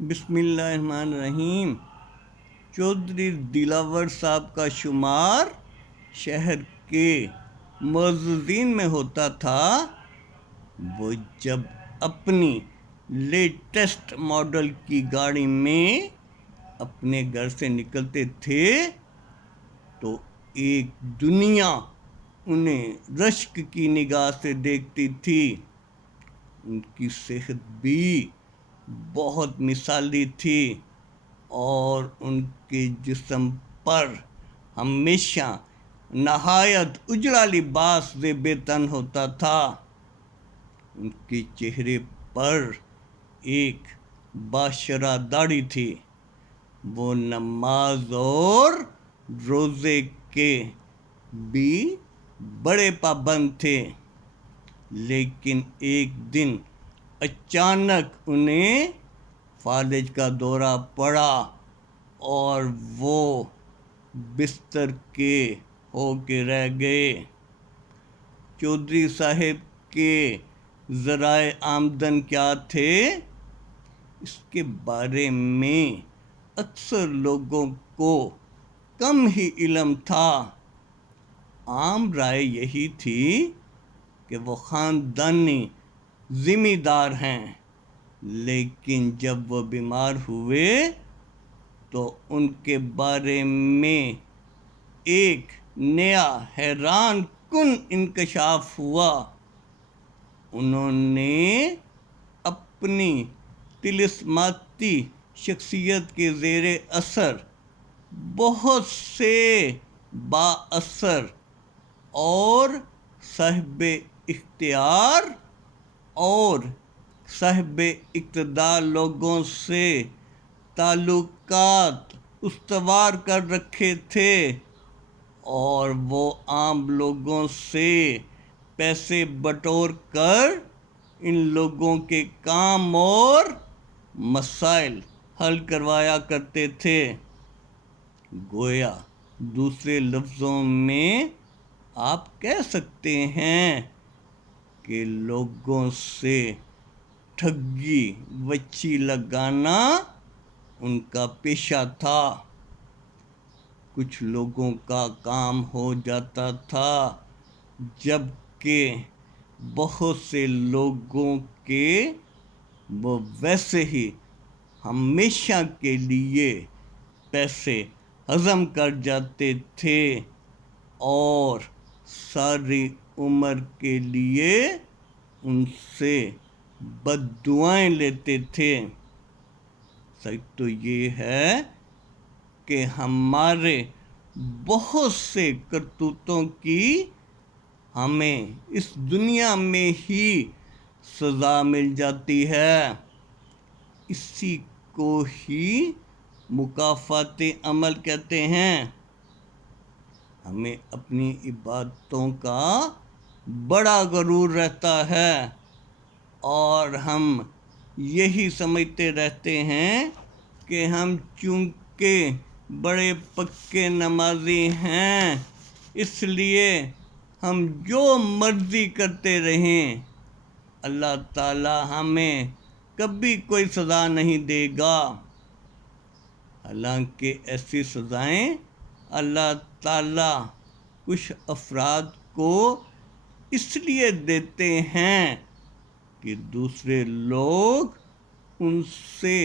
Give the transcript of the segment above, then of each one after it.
بسم اللہ الرحمن الرحیم۔ چودھری دلاور صاحب کا شمار شہر کے معززین میں ہوتا تھا۔ وہ جب اپنی لیٹسٹ ماڈل کی گاڑی میں اپنے گھر سے نکلتے تھے تو ایک دنیا انہیں رشک کی نگاہ سے دیکھتی تھی۔ ان کی صحت بھی بہت مثالی تھی اور ان کے جسم پر ہمیشہ نہایت اجڑا لباس زیب تن ہوتا تھا۔ ان کے چہرے پر ایک باشرہ داڑھی تھی۔ وہ نماز اور روزے کے بھی بڑے پابند تھے، لیکن ایک دن اچانک انہیں فالج کا دورہ پڑا اور وہ بستر کے ہو کے رہ گئے۔ چودھری صاحب کے ذرائع آمدن کیا تھے، اس کے بارے میں اکثر لوگوں کو کم ہی علم تھا۔ عام رائے یہی تھی کہ وہ خاندانی ذمہ دار ہیں، لیکن جب وہ بیمار ہوئے تو ان کے بارے میں ایک نیا حیران کن انکشاف ہوا۔ انہوں نے اپنی طلسماتی شخصیت کے زیر اثر بہت سے با اثر اور صاحب اختیار اور صاحب اقتدار لوگوں سے تعلقات استوار کر رکھے تھے اور وہ عام لوگوں سے پیسے بٹور کر ان لوگوں کے کام اور مسائل حل کروایا کرتے تھے۔ گویا دوسرے لفظوں میں آپ کہہ سکتے ہیں کہ لوگوں سے ٹھگی وچی لگانا ان کا پیشہ تھا۔ کچھ لوگوں کا کام ہو جاتا تھا جبکہ بہت سے لوگوں کے وہ ویسے ہی ہمیشہ کے لیے پیسے ہضم کر جاتے تھے اور ساری عمر کے لیے ان سے بد دعائیں لیتے تھے۔ سچ تو یہ ہے کہ ہمارے بہت سے کرتوتوں کی ہمیں اس دنیا میں ہی سزا مل جاتی ہے۔ اسی کو ہی مکافات عمل کہتے ہیں۔ ہمیں اپنی عبادتوں کا بڑا غرور رہتا ہے اور ہم یہی سمجھتے رہتے ہیں کہ ہم چونکہ بڑے پکے نمازی ہیں اس لیے ہم جو مرضی کرتے رہیں، اللہ تعالیٰ ہمیں کبھی کوئی سزا نہیں دے گا۔ حالانکہ ایسی سزائیں اللہ تعالیٰ کچھ افراد کو اس لیے دیتے ہیں کہ دوسرے لوگ ان سے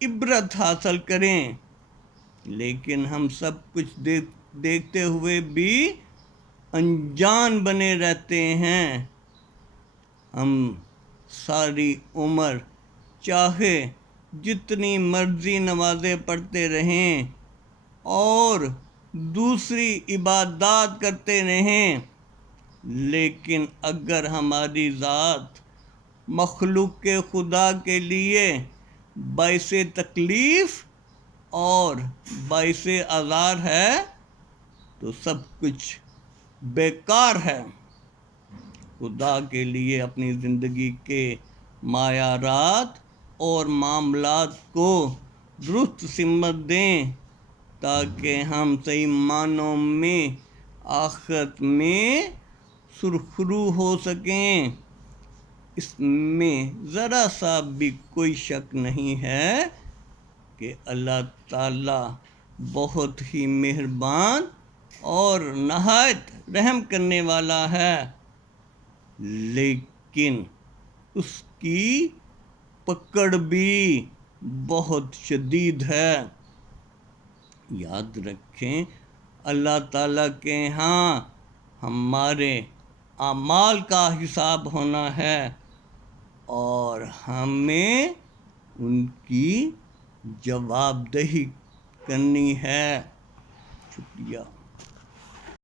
عبرت حاصل کریں، لیکن ہم سب کچھ دیکھتے ہوئے بھی انجان بنے رہتے ہیں۔ ہم ساری عمر چاہے جتنی مرضی نمازیں پڑھتے رہیں اور دوسری عبادات کرتے رہیں، لیکن اگر ہماری ذات مخلوق خدا کے لیے باعث تکلیف اور باعث آزار ہے تو سب کچھ بیکار ہے۔ خدا کے لیے اپنی زندگی کے معیارات اور معاملات کو درست سمت دیں تاکہ ہم صحیح معنوں میں آخرت میں سرخرو ہو سکیں۔ اس میں ذرا سا بھی کوئی شک نہیں ہے کہ اللہ تعالیٰ بہت ہی مہربان اور نہایت رحم کرنے والا ہے، لیکن اس کی پکڑ بھی بہت شدید ہے۔ یاد رکھیں، اللہ تعالیٰ کے ہاں ہمارے اعمال کا حساب ہونا ہے اور ہمیں ان کی جواب دہی کرنی ہے۔ شکریہ۔